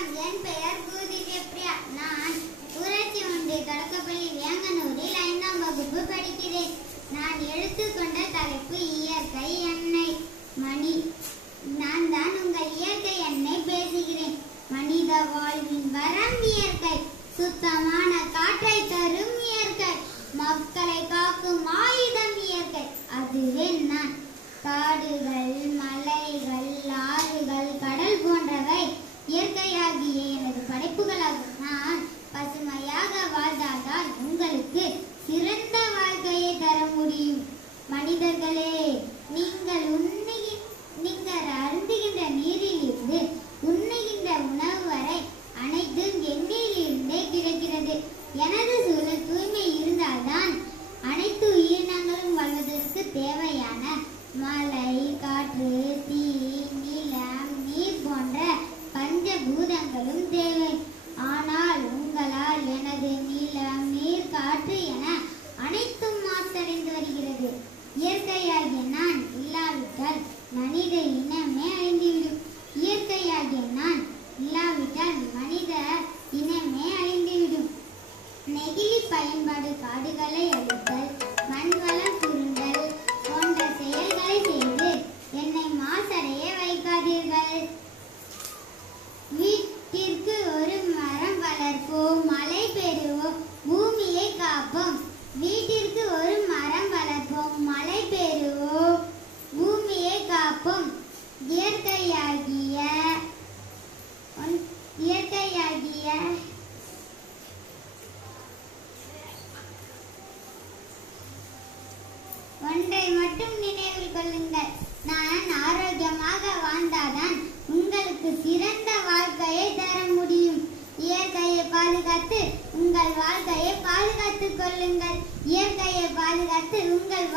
வணக்கம். என் பெயர் பூதிஜெப்ரியா. நான் ஊராட்சி ஒன்றிய தொடக்கப்பள்ளி வேங்கனூரில் 5ஆம் வகுப்பு படிக்கிறேன். நான் எடுத்துக்கொண்ட தலைப்பு இயற்கை எண்ணெய். நான் தான் உங்கள் இயற்கை எண்ணெய் பேசுகிறேன். மனித வாழ்வின் வரம் இயற்கை, சுத்தமான காற்றை தரும் இயற்கை, மக்களை காக்கும் ஆயுதம் இயற்கை. அதுவே நான். காடுகள், மலைகள், ஆறுகள், கடல் போன்றவை இயற்கையாகிய எனது படைப்புகளாகும். நான் பசுமையாக வாழ்ந்தால்தான் உங்களுக்கு சிறந்த வாழ்க்கையை தர முடியும். மனிதர்களே, நீங்கள் அருந்துகின்ற நீரில் இருந்து உண்ணுகின்ற உணவு வரை அனைத்தும் எண்ணெயிலிருந்தே கிடைக்கிறது. எனது சூழல் தூய்மை இருந்தால்தான் அனைத்து உயிரினங்களும் வாழ்வதற்கு தேவையான மழை, காற்று, தீ, நிலம், நீர் போன்ற பஞ்சபூதங்களும் தேவை. ஆனால் உங்களால் எனது நிலம், நீர், காற்று என அனைத்தும் மாசடைந்து வருகிறது. இயற்கையாகிய நான் இல்லாவிட்டால் மனித இனமே அழிந்துவிடும். இயற்கையாகிய நான் இல்லாவிட்டால் மனித இனமே அழிந்துவிடும். நெகிழி பயன்பாடு, காடுகளை அழித்தல், மண்வளம் சுருண்டல் போன்ற செயல்களை செய்து என்னை மாசடைய வைக்காதீர்கள். வீட்டிற்கு ஒரு மரம் வளர்ப்போம், மழை பெறுவோம், பூமியை காப்போம். வீட்டிற்கு ஒரு மரம் வளர்ப்போம், மழை பெறுவோம், பூமியை காப்போம். இயற்கையாகிய ஒன்றை மட்டும் நினைவில் கொள்ளுங்கள். நான் ஆரோக்கியமாக வாழ்ந்தால்தான் உங்களுக்கு சிறந்த வாழ்க்கையை தர முடியும். இயற்கையை பாதுகாத்து உங்கள் வாழ்க்கையை பாதுகாத்துக் கொள்ளுங்கள். இயற்கையை பாதுகாத்து உங்கள்